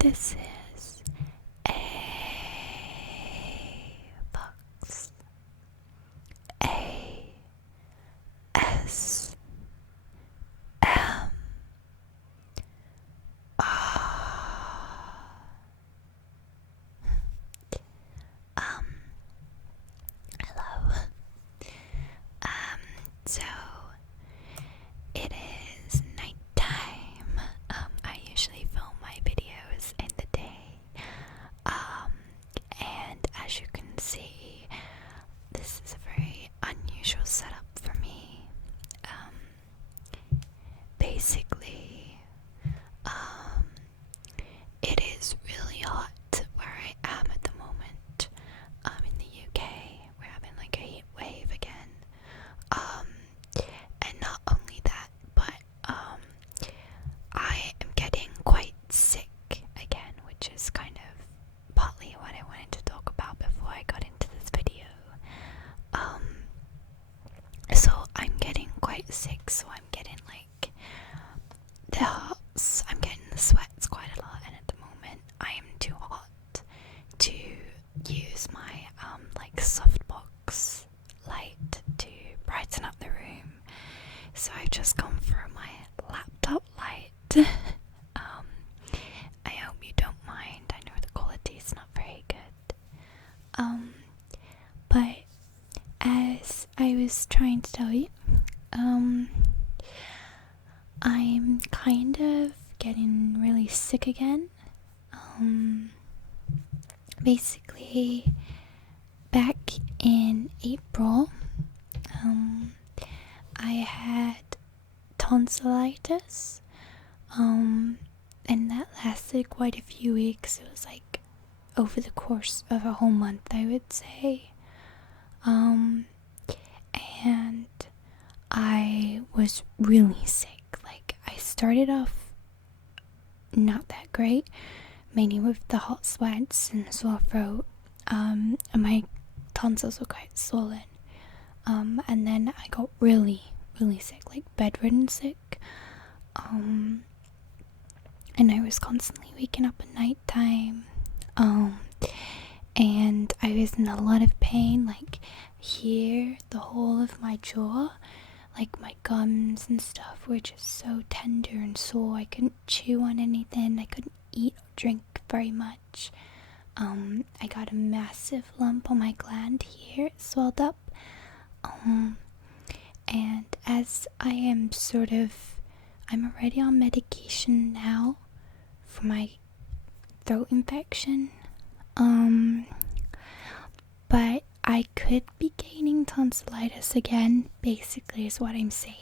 This is A Fox A S M R. Hello. So it is nighttime. I usually film my videos in the day. And as you can see, this is a very unusual setup for me. Basically, it is really hot where I am at the moment. In the UK, we're having like a heat wave again. And not only that, but I am getting quite sick again, which is kind of partly what I wanted to talk about before I got into this video. So I'm getting quite sick, so I'm getting like I'm getting the sweats quite a lot, and at the moment I am too hot to use my like softbox light to brighten up the room. So I've just gone for my laptop light. I hope you don't mind. I know the quality is not very good. But as I was trying to tell you, I'm kind of getting really sick again. Basically, back in April, I had tonsillitis, and that lasted quite a few weeks. It was like over the course of a whole month, I would say. And I was really sick. Like, I started off not that great, mainly with the hot sweats and sore throat, and my tonsils were quite swollen. And then I got really sick, like bedridden sick. And I was constantly waking up at night time. And I was in a lot of pain, like here, the whole of my jaw, like my gums and stuff were just so tender and sore. I couldn't chew on anything. I couldn't eat or drink very much. I got a massive lump on my gland here. It swelled up. And as I am I'm already on medication now for my throat infection. But I could be gaining tonsillitis again, basically is what I'm saying.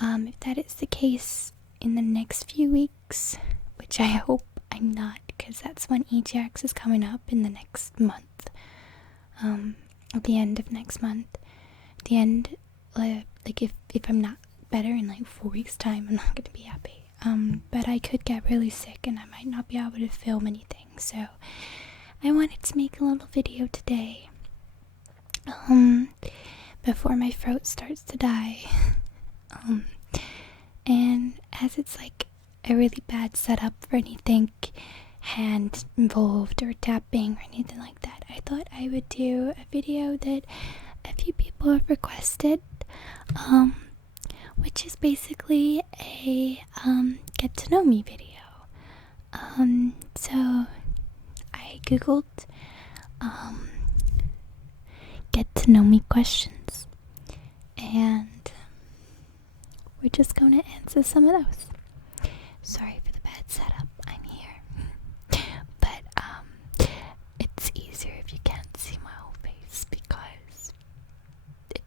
If that is the case in the next few weeks, which I hope I'm not, because that's when EGX is coming up in the next month. At the end of next month. The end, like if I'm not better in like 4 weeks time, I'm not going to be happy. But I could get really sick and I might not be able to film anything, so I wanted to make a little video today, before my throat starts to die. And as it's like a really bad setup for anything hand involved or tapping or anything like that, I thought I would do a video that a few people have requested, which is basically a get to know me video. So I googled get to know me questions, and we're just going to answer some of those. Sorry for the bad setup, I'm here. But it's easier if you can't see my whole face, because it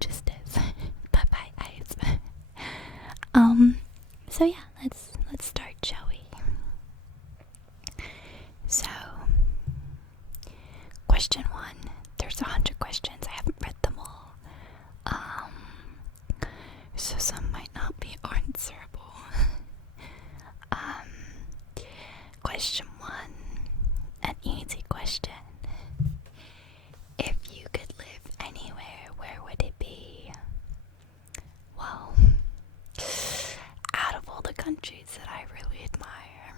just is. Bye eyes. So yeah, let's start, shall we? So, question 1. There's 100 questions. I haven't read them all. So some might not be answerable. Question 1. An easy question. If you could live anywhere, where would it be? Well, out of all the countries that I really admire,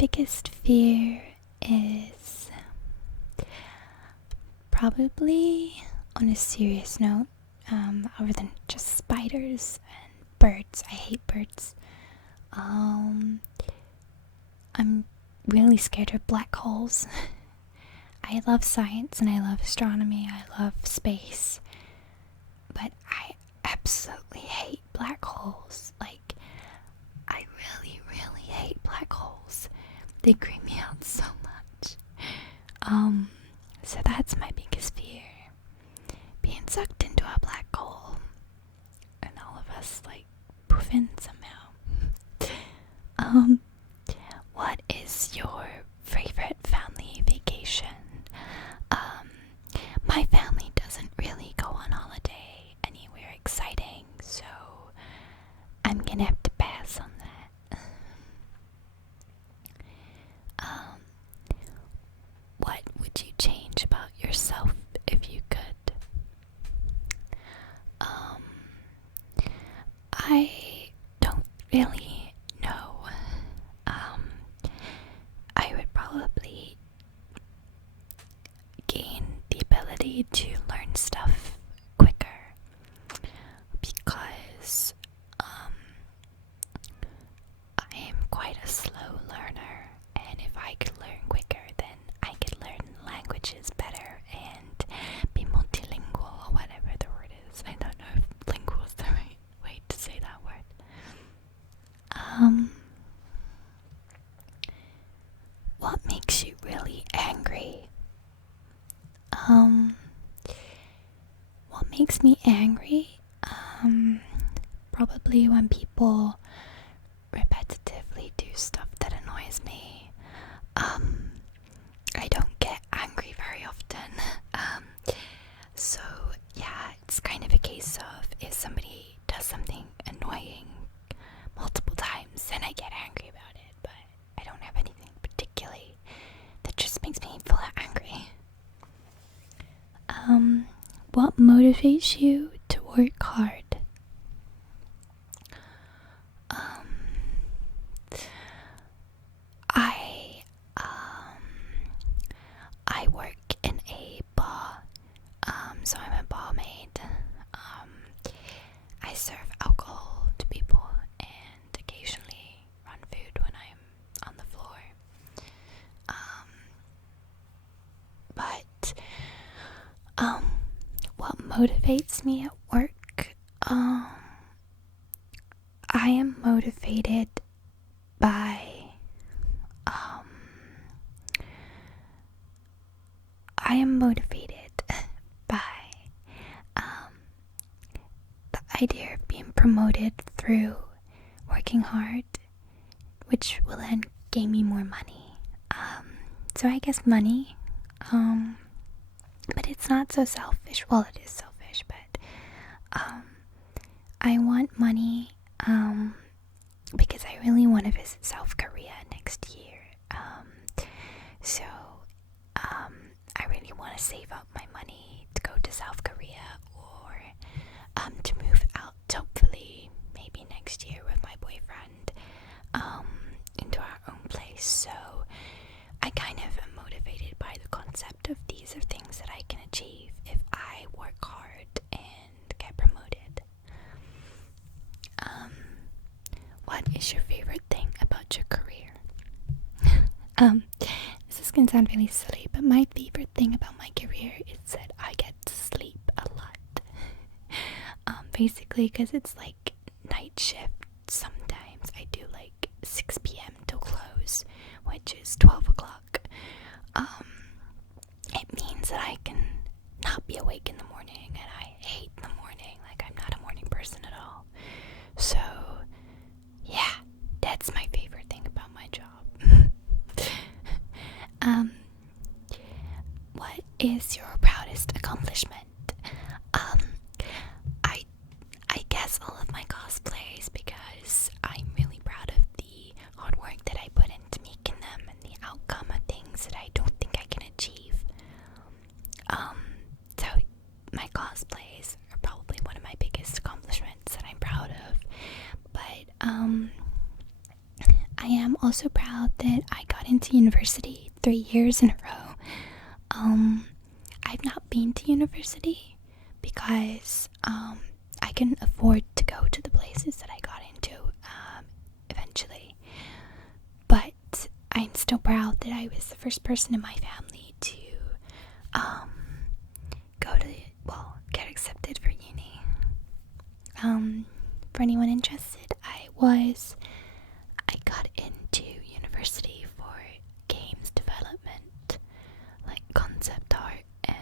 biggest fear is probably, on a serious note, other than just spiders and birds. I hate birds. I'm really scared of black holes. I love science and I love astronomy. I love space. But I absolutely hate black holes. Like, I really, really hate black holes. They creep me out so much. So that's my biggest fear. Being sucked into a black hole. And all of us, like, poof in somehow. What is your favorite family vacation? My family doesn't really go on holiday anywhere exciting, so I'm gonna have to pass on that. What would you change about yourself if you could? I don't really know. I would probably gain the ability to learn stuff quicker because I am quite a slow learner, and if I could learn quicker, then I could learn languages better and be multilingual, or whatever the word is. I don't know if lingual is the right way to say that word. What makes you really angry? What makes me angry? Probably when people repetitively do stuff that annoys me. I don't get angry very often. So yeah, it's kind of a case of if somebody does something annoying multiple times, then I get angry about it, but I don't have anything particularly that just makes me feel angry. What motivates you to work hard? I work in a bar, so I'm a barmaid. I serve alcohol to people and occasionally run food when I'm on the floor. But what motivates me at work? I am motivated by the idea of being promoted through working hard, which will then gain me more money. So I guess money, but it's not so selfish. Well, it is selfish, but I want money because I really want to visit South Korea next year. So I really want to save up my money to go to South Korea, or to move out, hopefully maybe next year with my boyfriend, into our own place. So I kind of am motivated by the concept of these are things that I can achieve if I work hard and get promoted. What is your favorite thing about your career? This is gonna sound really silly, but my favorite thing about my career is that I get to sleep a lot. Basically, because it's like night shift. Sometimes I do like 6 p.m. till close, which is 12 o'clock. It means that I can not be awake in the morning, and I hate the morning. Like, I'm not a morning person at all. So yeah, that's my favorite thing about my job. What is your proudest accomplishment? I guess all of my cosplays, because I'm really proud of the hard work that I put into making them and the outcome of things that I don't think I can achieve. So my cosplays are probably one of my biggest accomplishments that I'm proud of. But I am also proud that I got into university 3 years in a row. I've not been to university because I can afford to go to the places that I got into eventually. But I'm still proud that I was the first person in my family to get accepted for uni. For anyone interested, I got into university for games development, like concept art and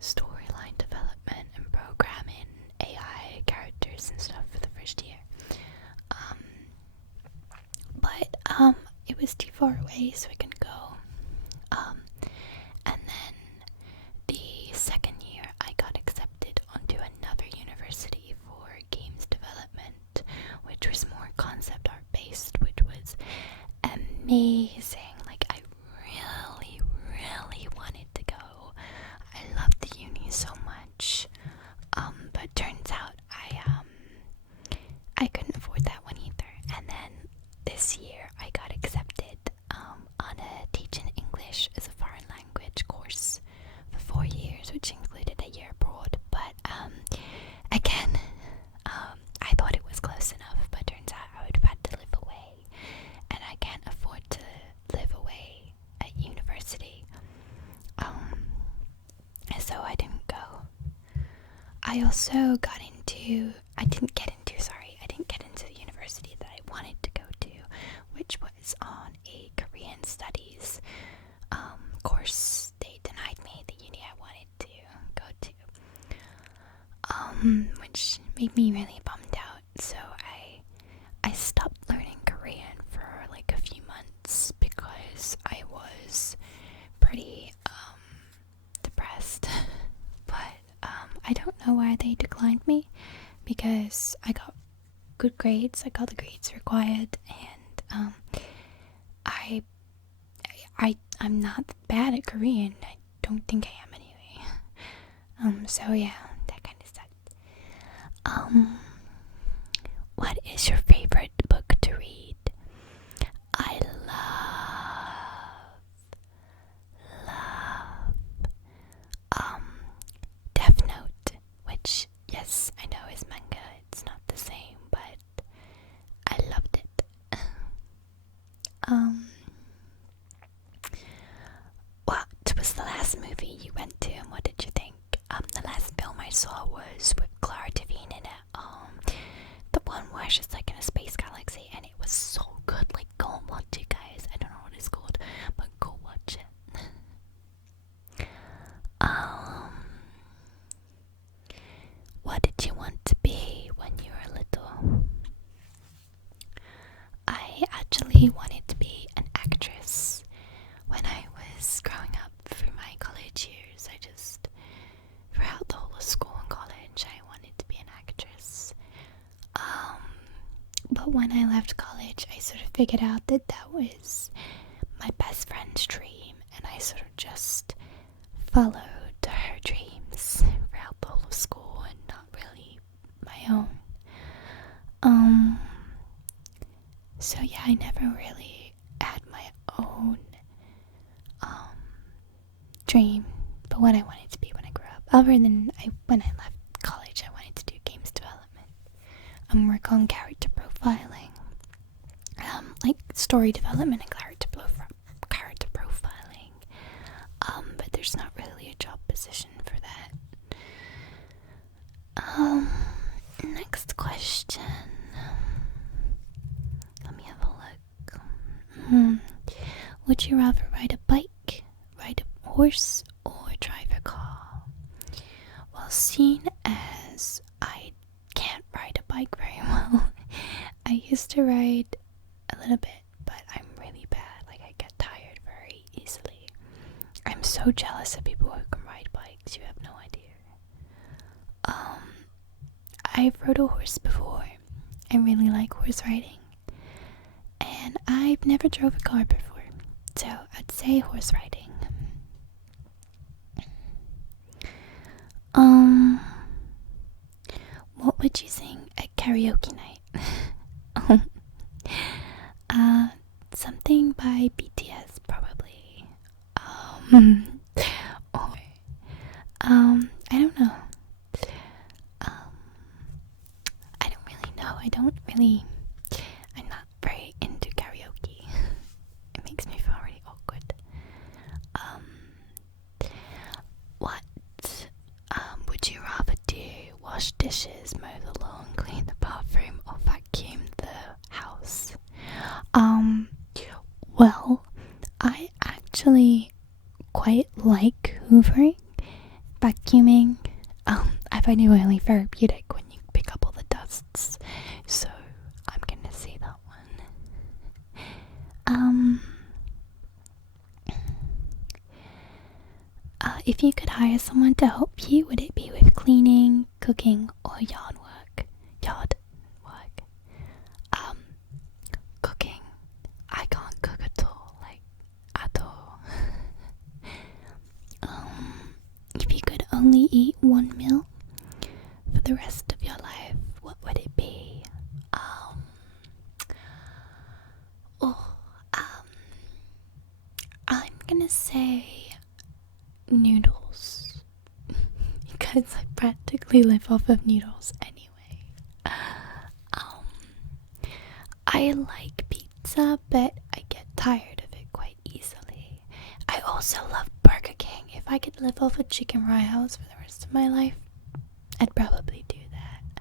storyline development and programming AI characters and stuff for the first year. But it was too far away, so I couldn't go. And then the second year, I got accepted onto another university for games development, which was more concept art based, which was amazing. Like, I really, really wanted to go. I loved the uni so much. But turns out I couldn't afford that one either. And then this year, I got accepted on a teaching English as a foreign language course for 4 years, which included a year abroad. But again, I thought it was close enough, but turns out I would have had to live away, and I can't afford to live away at university. So I didn't go. I also I didn't get into the university that I wanted to go to, which was on a Korean studies course. They denied me the uni I wanted to go to, which made me really bummed out. So I stopped learning Korean for like a few months because I was pretty depressed. But I don't know why they declined me, because I got good grades. I got the grades required, and I'm not bad at Korean. I don't think I am anyway. So yeah, that kind of sucked. What is your favorite book to read? I love Death Note, which, yes, I know is manga. It's not the same, but I loved it. What was the last movie you went to, and what did you think? The last film I saw was with Clara Devine in it. The one where she's like in a space galaxy, and it was so good. Like, go and watch it, guys. I don't know what it's called, but go watch it. What did you want to be when you were little? I actually wanted to be an actress. When I was growing up through my college years, throughout the whole of school and college, I wanted to be an actress. But when I left college, I sort of figured out that that was my best friend's dream, and I sort of just followed her dreams throughout the whole of school and not really my own. So yeah, I never really had my own dream, but what I wanted to be when I grew up. Other than when I left college, I wanted to do games development. Work on character profiling, like story development and character profiling. But there's not really a job position for that. Next question. Let me have a look. Would you rather ride a bike, ride a horse, or drive a car? Well, seeing as I can't ride a bike very well, I used to ride a little bit, but I'm really bad. Like, I get tired very easily. I'm so jealous of people who can ride bikes. You have no idea. I've rode a horse before. I really like horse riding. And I've never drove a car before, so I'd say horse riding. What would you sing at karaoke night? like hoovering, vacuuming. I find it really therapeutic when you pick up all the dusts. So I'm gonna say that one. If you could hire someone to help you, would it be with cleaning, cooking, or yard work? Cooking. I can't cook at all, like, at all. If you could only eat one meal for the rest of your life, what would it be? I'm gonna say noodles because I practically live off of noodles anyway. I like pizza, but I get tired of it quite easily. I also love Burger King. If I could live off of chicken Royales for the rest of my life, I'd probably do that.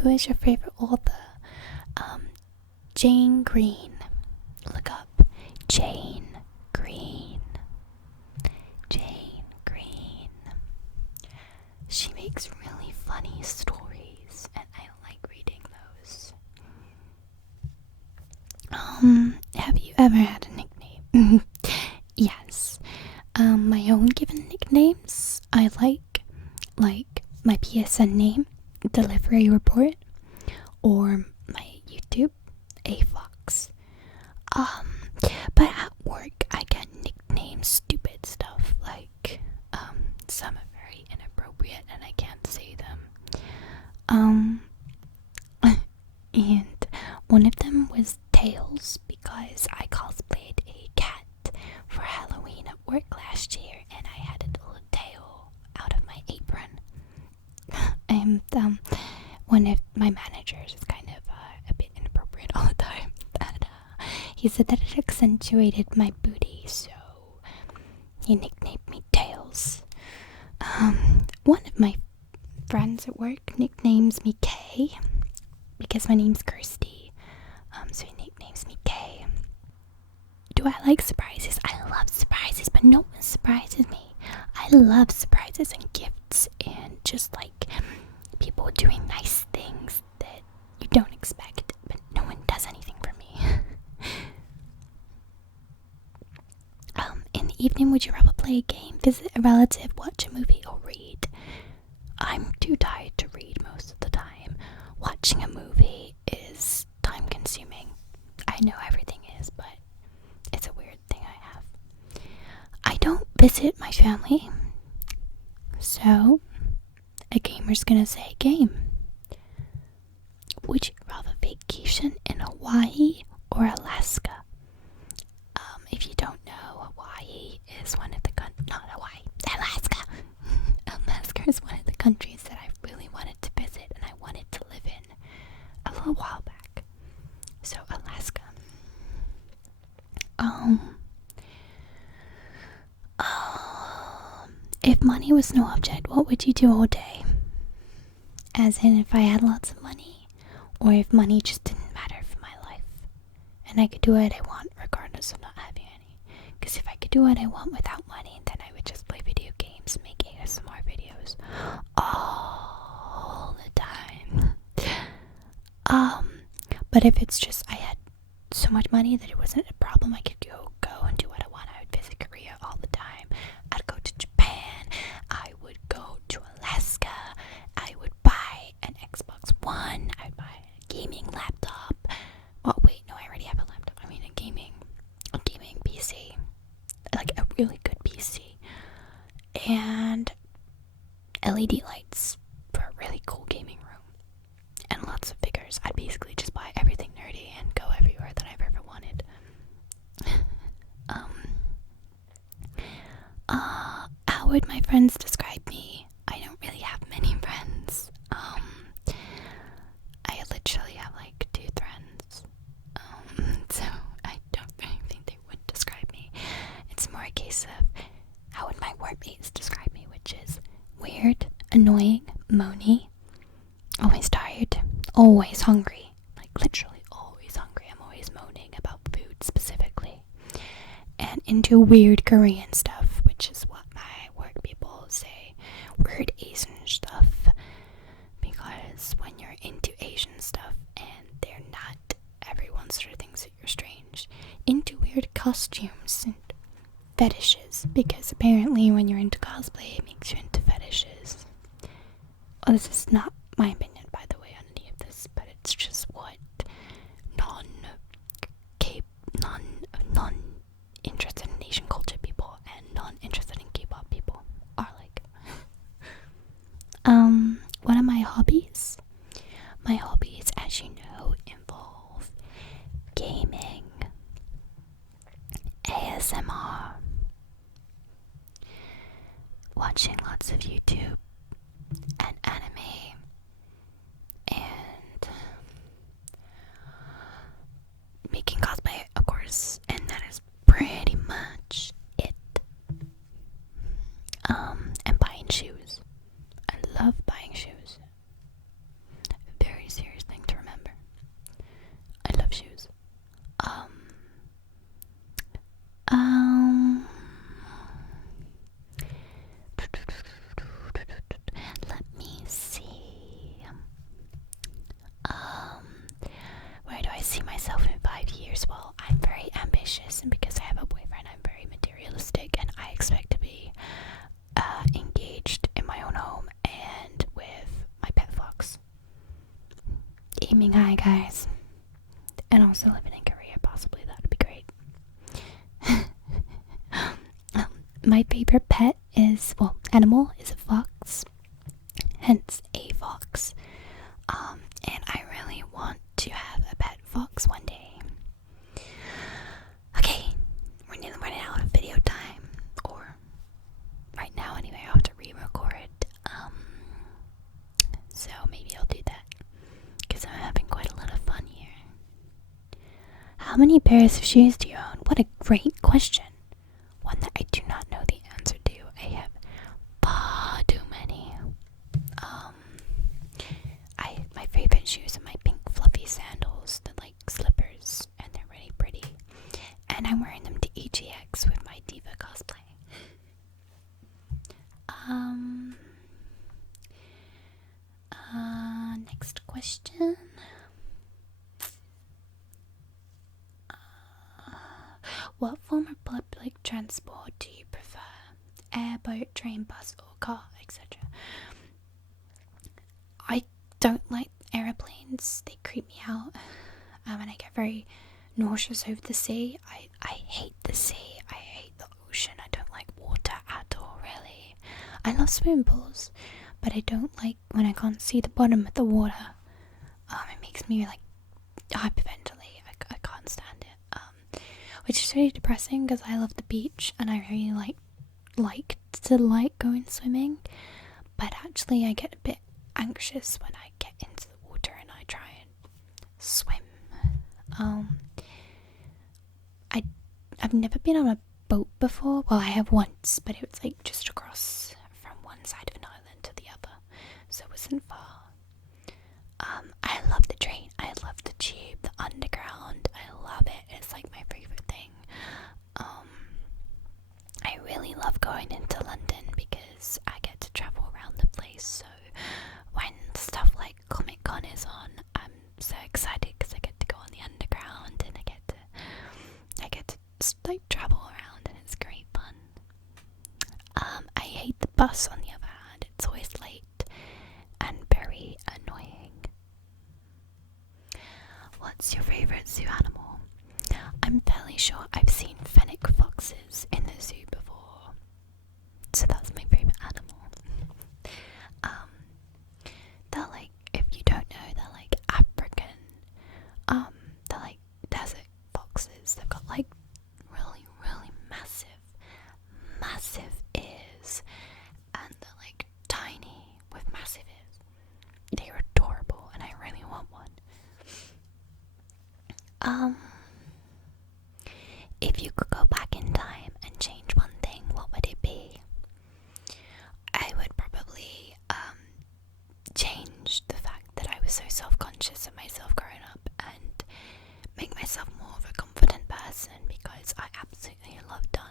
Who is your favorite author? Jane Green. Look up Jane Green. Jane Green. She makes really funny stories, and I like reading those. Have you ever had a nickname? Yes. My own given nicknames, I like my PSN name, Delivery Report, or my YouTube, A Fox. But at work, I get nicknames, stupid stuff, like, some are very inappropriate and I can't say them. And one of them was Tails, because I cosplayed a cat for Halloween at work last year, and I had a little tail out of my apron. And, one of my managers is kind of, a bit inappropriate all the time. But, he said that it accentuated my booty, so he nicknamed me Tails. One of my friends at work nicknames me Kay, because my name's Kirsty. So he nicknames me Kay. Do I like surprises? I love surprises, but no one surprises me. I love surprises and gifts and just like people doing nice things that you don't expect, but no one does anything for me. In the evening, would you rather play a game, visit a relative, watch a movie, or read? I'm too tired to read most of the time. Watching a movie is time consuming. I know everything is, but it's a weird thing I have. I don't visit my family, so a gamer's gonna say game. Would you rather vacation in Hawaii or Alaska? If you don't know, Hawaii is one of the Alaska. Alaska is one of the countries that I really wanted to visit and I wanted to live in a little while back. So Alaska. If money was no object, what would you do all day? As in, if I had lots of money, or if money just didn't matter for my life, and I could do what I want regardless of not having any. Because if I could do what I want without money, then I would just play video games, make ASMR videos all the time. But if it's just I had so much money that it wasn't a problem, I could go and do what I want. I would visit Korea all the time. I'd go to Japan. I would go to Alaska. I would buy an Xbox One. I would buy a gaming laptop. Oh wait, no, I already have a laptop. I mean a gaming PC, like a really good PC, and LED lights for a really cool gaming room, and lots of figures. I'd basically just buy everything nerdy and go everywhere that I've ever wanted. How would my friends describe me? I don't really have many friends. I literally have like 2 friends. So I don't really think they would describe me. It's more a case of how would my workmates describe me, which is weird, annoying, moany, always tired, always hungry. Like literally always hungry. I'm always moaning about food specifically. And into weird Korean stuff, which is what my work people say, weird Asian stuff, because when you're into Asian stuff and they're not, everyone sort of thinks that you're strange, into weird costumes and fetishes, because apparently when you're into cosplay it makes you into fetishes. Well, this is not my opinion, by the way, on any of this, but it's just what non-interested in Asian culture people and non-interested in K-pop people are like. What are my hobbies? My hobbies, as you know, involve gaming, ASMR, watching lots of YouTube and anime, and making cosplay, of course, and that is pretty much it. And buying shoes. I love buying shoes. A very serious thing to remember. I love shoes. Let me see. Where do I see myself in 5 years? Well, I'm very ambitious, and because I have a boyfriend, I'm very materialistic, and I expect to be engaged in my own home and with my pet fox. Aiming high, guys. And also living in Korea, possibly. That would be great. My favorite pet is, well, animal is a fox, hence a fox. And I really want to have a pet fox one day. Okay, we're nearly running out of video time, or right now anyway. I'll have to re-record. So maybe I'll do that, because I'm having quite a lot of fun here. How many pairs of shoes do you own? What a great question. One that I do not know the answer to. I have far too many. My favorite shoes are my pink fluffy sandals. They're like slippers, and they're really pretty. And I'm wearing them to EGX with my diva cosplay. Next question. What form of public transport do you prefer? Air, boat, train, bus, or car, etc. I don't like aeroplanes. They creep me out. And I get very nauseous over the sea. I hate the sea. I hate the ocean. I don't like water at all, really. I love swimming pools, but I don't like when I can't see the bottom of the water. It makes me like hyperventilate. I can't stand it. Which is really depressing, because I love the beach and I really like going swimming, but actually I get a bit anxious when I get into the water and I try and swim. I've never been on a boat before. Well, I have once, but it was like just across from one side of an island to the other, so it wasn't far. I love the train. I love the tube, the underground. I love it. It's like my favorite thing. I really love going into London because I get to travel around the place. So when stuff like Comic Con is on, I'm so excited because I get to go on the underground and I get to like travel around, and it's great fun. I hate the bus, on the other hand. It's always late and very annoying. What's your favorite zoo animal? I'm fairly sure I've seen fennec foxes in the zoo before, so that's my favorite animal. They're like, if you don't know, they're like African, they're like desert foxes. They've got like really, really massive ears, and they're like tiny with massive ears. They're adorable, and I really want one. If you could go back in time and change one thing, what would it be? I would probably change the fact that I was so self-conscious of myself growing up and make myself more of a confident person, because I absolutely love dance.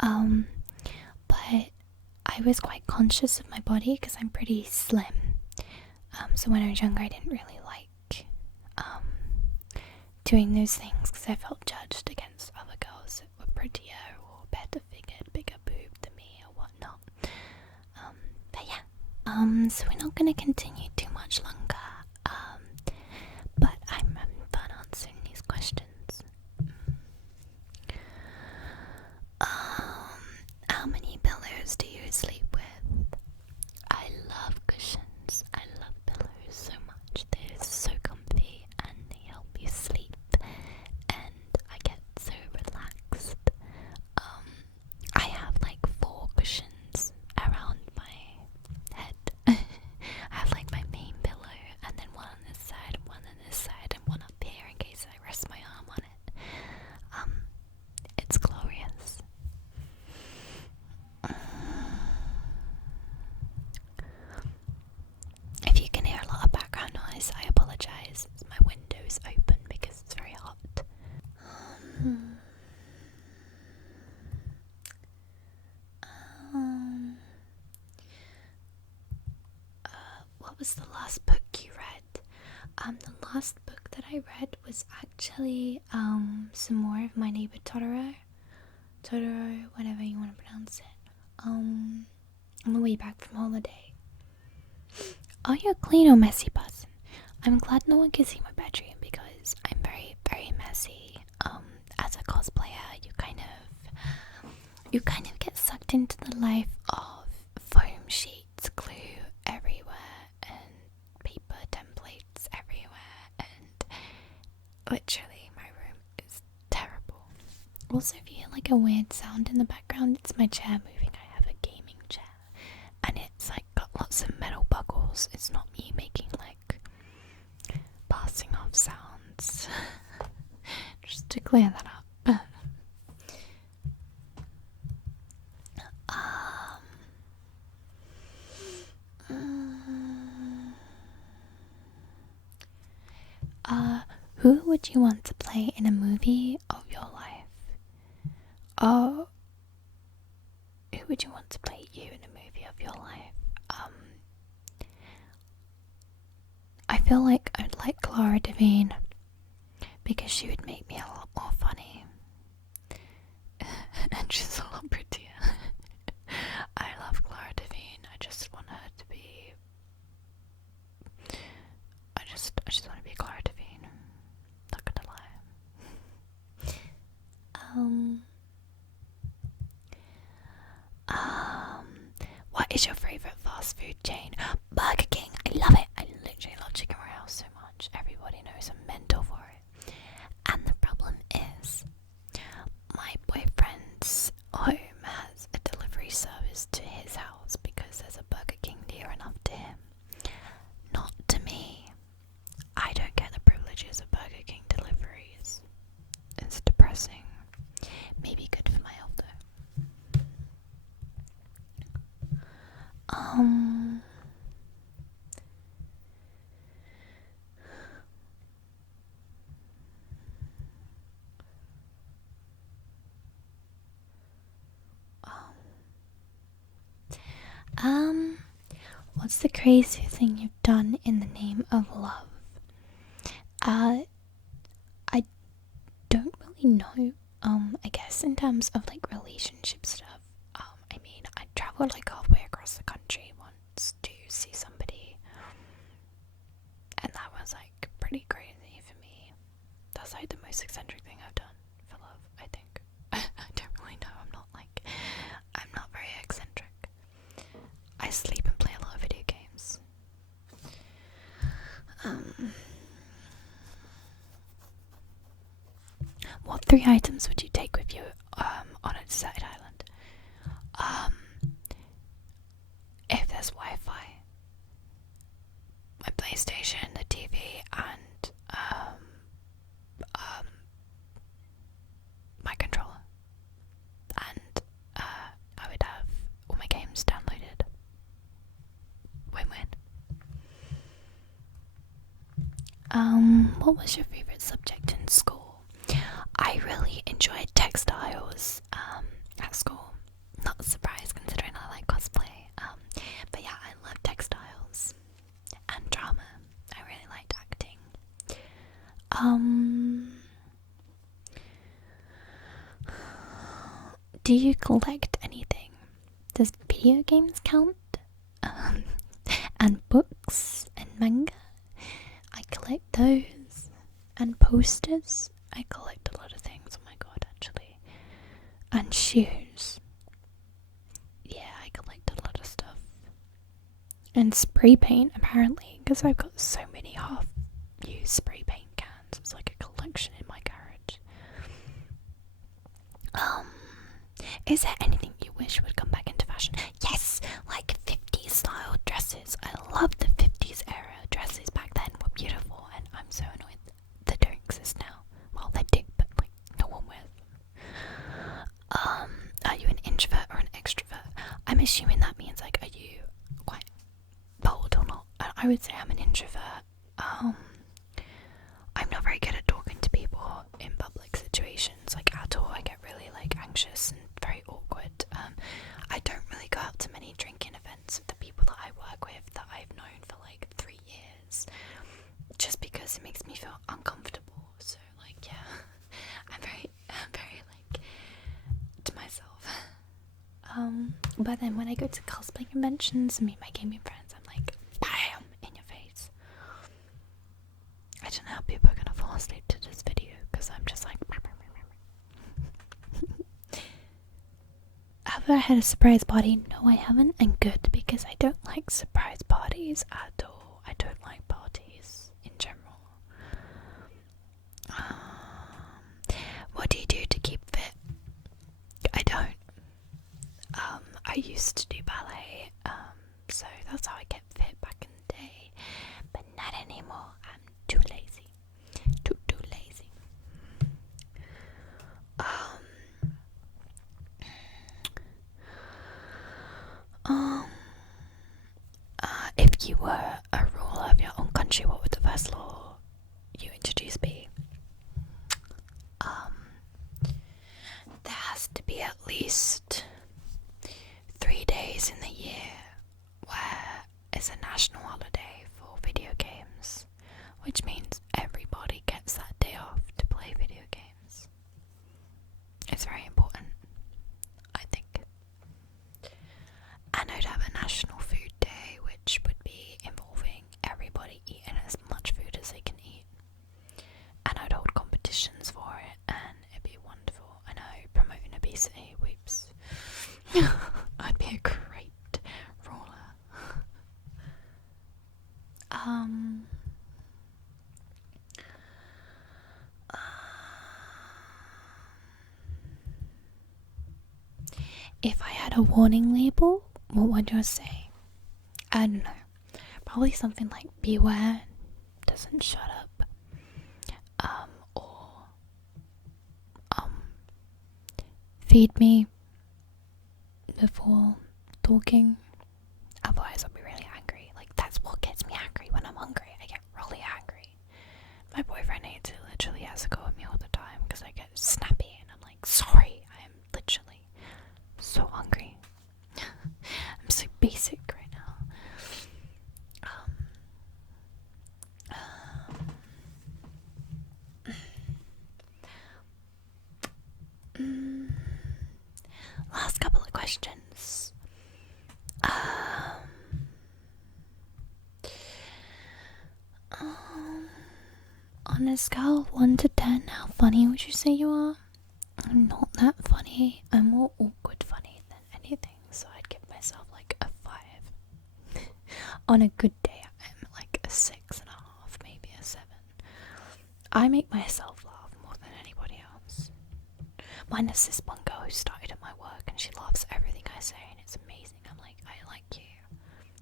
But I was quite conscious of my body because I'm pretty slim. So when I was younger, I didn't really like doing those things because I felt judged against other girls that were prettier or better figured, bigger boobed than me or whatnot. But yeah, so we're not gonna continue too much longer. But I'm having fun answering these questions. How many pillows do you sleep with? I love cushions. I love pillows so much. They're so comfy and they help you sleep. And I get so relaxed. I have like 4 cushions around my head. I have like my main pillow and then one on this side and one on this side and one up here in case I rest my arm on it. It's glorious. If you can hear a lot of background noise, I apologise. My window's open because it's very hot. What was the last book you read? The last book that I read was actually some more of My Neighbor Totoro, whatever you want to pronounce it. On the way back from holiday. Are you a clean or messy person? I'm glad no one can see my bedroom because I'm very, very messy. As a cosplayer, you kind of get sucked into the life of foam sheets, glue everywhere, and paper templates everywhere, and literally my room is terrible. Also, if you hear like a weird sound in the background, it's my chair moving. I have a gaming chair, and it's like got lots of metal buckles. It's not me making like passing off sounds. Just to clear that up. Who would you want to play in a movie of your life? Oh, who would you want to play you in a movie of your life? I feel like I'd like Clara Devine because she would make me a lot more funny. And she's a lot prettier. I love Clara Devine. I just want her to be... I just want to be Clara Devine. Not gonna lie. What is your favourite fast food chain? Burger King. I love it. I literally love chicken royale so much. Everybody knows I'm mental for it. And the problem is, my boyfriend's home has a delivery service to his house because there's a Burger King near enough to him. Not to me. I don't get the privileges of Burger King deliveries. It's depressing. Maybe good for my health though. What's the craziest thing you've done in the name of love? I don't really know. I guess in terms of like relationship stuff, I mean, I traveled like halfway across the country once to see somebody, and that was like pretty crazy for me. That's like the most eccentric thing I've done for love, I think. I don't really know. I'm not very eccentric. I sleep and play a lot of video games. What 3 items would you take with you on a deserted island? If there's Wi-Fi, my PlayStation, the TV, and my controller, and I would have all my games downloaded. Win-win. What was your favourite subject in school? I really enjoyed textiles at school. Do you collect anything? Does video games count? And books and manga? I collect those. And posters? I collect a lot of things, oh my god, actually. And shoes. Yeah, I collect a lot of stuff. And spray paint, apparently, because I've got so many half-used spray paint cans. It's like a collection in my garage. Is there anything you wish would come back into fashion? Yes, like 50s style dresses. I love the 50s era dresses back then were beautiful, and I'm so annoyed they don't exist now. Well, they do, but like no one wears them. Are you an introvert or an extrovert? I'm assuming that means like, are you quite bold or not? I would say I'm an introvert. I'm not very good at talking to people in public situations, like at all. I get really like anxious and very awkward. I don't really go out to many drinking events with the people that I work with that I've known for like 3 years, just because it makes me feel uncomfortable. So like, yeah, I'm very like to myself. But then when I go to cosplay conventions and meet my gaming friends, I'm like, bam, in your face. I don't know how people are gonna fall asleep to this video because I'm just like. Have I had a surprise party? No, I haven't, and good, because I don't like surprise parties at all. I don't like parties in general. What do you do to keep fit? I don't. I used to do ballet, so that's how I kept fit back in the day, but not anymore. I'm too lazy. Too lazy. If you were a ruler of your own country, what would the first law you introduce be? There has to be at least 3 days in the year where it's a national holiday for video games, which means everybody gets that day off to play video games. It's very important, I think. And I'd have a national food day, which would be involving everybody eating as much food as they can eat. And I'd hold competitions for it, and it'd be wonderful. I know, promoting obesity, whoops. I'd be a great ruler. If I had a warning label, what would you say? I don't know. Probably something like beware, doesn't shut up. Or feed me before talking. Otherwise I'll be really angry. Like, that's what gets me angry when I'm hungry. I get really angry. My boyfriend literally has to go at me all the time because I get snappy and I'm like, sorry, I am literally so hungry. I'm so basic right now. Last couple of questions. On a scale of 1 to 10, how funny would you say you are? I'm not that funny. I'm more awkward funny than anything, so I'd give myself like a 5. On a good day, I'm like a 6.5, maybe a 7. I make myself laugh more than anybody else. Minus this one girl who started at my work and she laughs at everything I say and it's amazing. I'm like, I like you.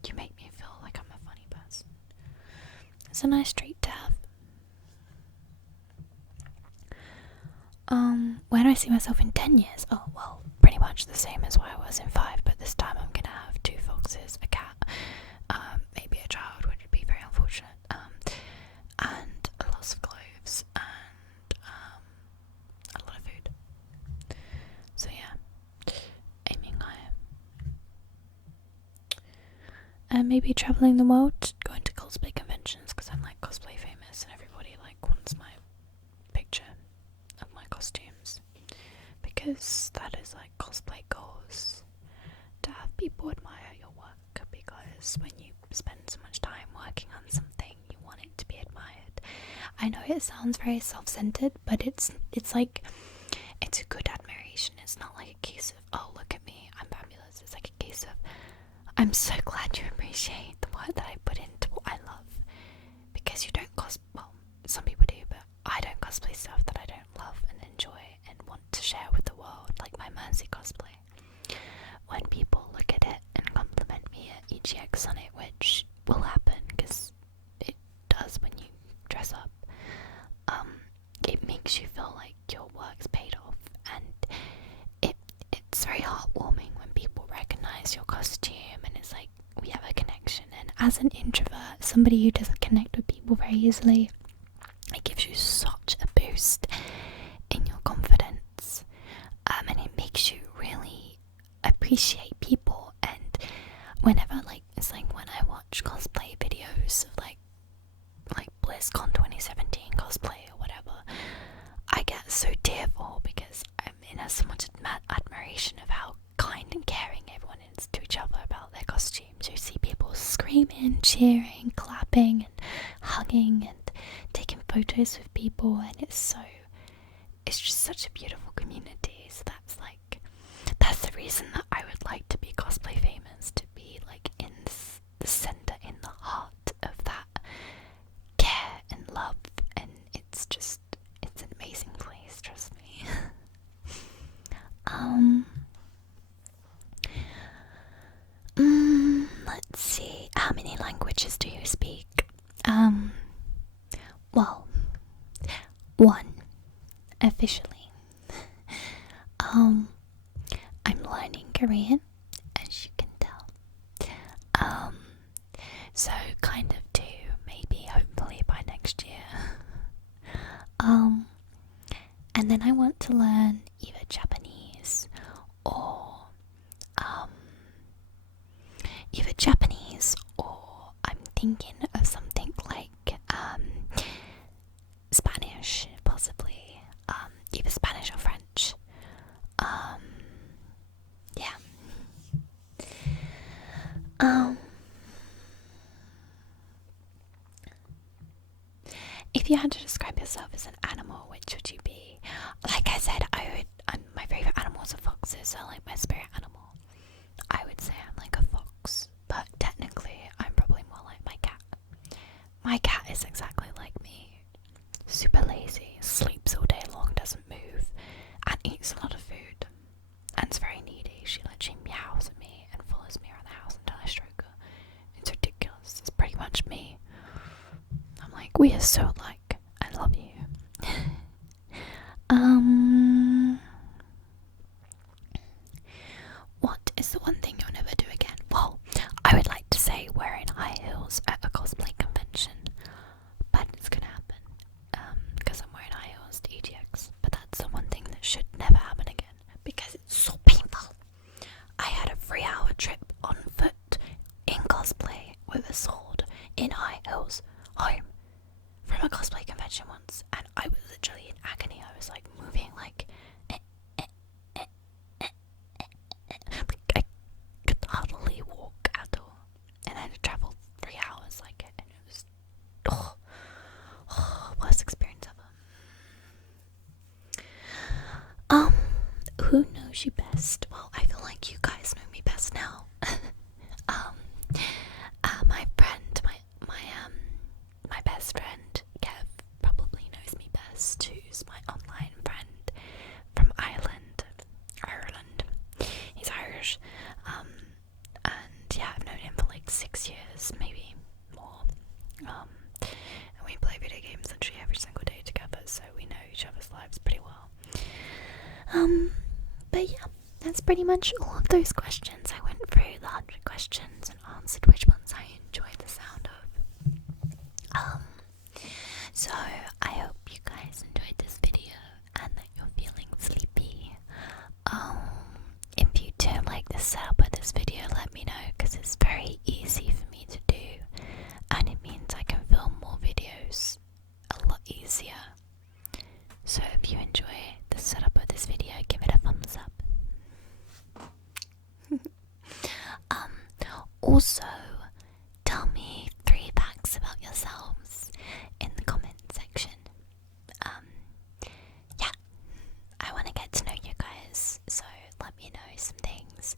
You make me feel like I'm a funny person. It's a nice trait to have. Where do I see myself in 10 years? Oh, well, pretty much the same as where I was in 5, but this time I'm gonna have 2 foxes, a cat, maybe a child, which would be very unfortunate, and lots of clothes, and a lot of food. So yeah, aiming higher. And maybe travelling the world, going to cosplay conventions, because I'm like cosplay famous and everybody like wants my picture of my costumes. Because because that is like cosplay goals, to have people admire your work, because when you spend so much time working on something, you want it to be admired. I know it sounds very self-centered, but it's like, it's a good admiration. It's not like a case of, oh, look at me, I'm fabulous. It's like a case of, I'm so glad you appreciate the work that I put into what I love. Because you don't well, some people do, but I don't cosplay stuff that I don't love and enjoy and want to share with the world, like my Mercy cosplay. When people look at it and compliment me at EGX on it, which will happen because it does when you dress up, it makes you feel like your work's paid off, and it's very heartwarming when people recognize your costume, and it's like we have a connection. And as an introvert, somebody who doesn't connect with people very easily, it gives you such a boost in your confidence, and it makes you really appreciate people. And whenever, like, it's like when I watch cosplay videos of like BlizzCon 2017 cosplay or whatever, I get so tearful because I'm in so much admiration of how kind and caring everyone is to each other about their costumes. You see people screaming, cheering, clapping, and hugging, and taking photos with people, and it's just such a beautiful community. So that's the reason that I would like to be cosplay famous, to be like in the center, in the heart of that care and love, and it's an amazing place, trust me. Let's see, how many languages do you speak? Well, one, officially. I'm learning Korean, as you can tell. So kind of two, maybe, hopefully by next year. And then I want to learn either Japanese or I'm thinking of something like Spanish, possibly. Either Spanish or French. Yeah. If you had to describe yourself as an animal, which would you be? Like I said, my favorite animals are foxes, so like my spirit animal. I would say I'm like a fox, but technically I'm probably more like my cat. My cat is exactly like me. Super lazy, sleeps all day long, doesn't move, and eats a lot of food. And is very needy. She literally meows at me and follows me around the house until I stroke her. It's ridiculous. It's pretty much me. I'm like, we are so alike. I love you. What is the one thing you'll never do again? Well, I would like to say wearing high heels at a cosplay convention, but it's gonna happen because I'm wearing high heels to EGX. But that's the one thing that should never happen again because it's so painful. I had a 3-hour trip on foot in cosplay with a sword in high heels home from a cosplay convention once, and I was literally in agony. I was like moving like I could hardly walk at all, and I had to travel 3 hours like it, and it was worst experience ever. Who knows you best? Well, I feel like you guys know me best now. My friend, my best friend, Kev, probably knows me best, who's my online friend from Ireland. He's Irish. And yeah, I've known him for like 6 years, maybe more. And we play video games literally every single day together, so we know each other's lives pretty well. But yeah, that's pretty much all of those questions. I went through the 100 questions and answered which ones I enjoyed the sound of. So I hope you guys enjoyed this video and that you're feeling sleepy. If you do like the setup of this video, let me know, because it's very easy for me to do, and it means I can film more videos a lot easier. So if you enjoy the setup of this video, give it a thumbs Also, tell me 3 facts about yourselves in the comment section. Yeah, I want to get to know you guys, so let me know some things.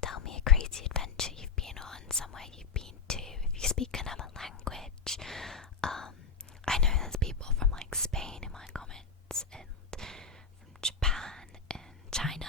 Tell me a crazy adventure you've been on, somewhere you've been to, if you speak another language. I know there's people from like Spain in my comments, and from Japan and China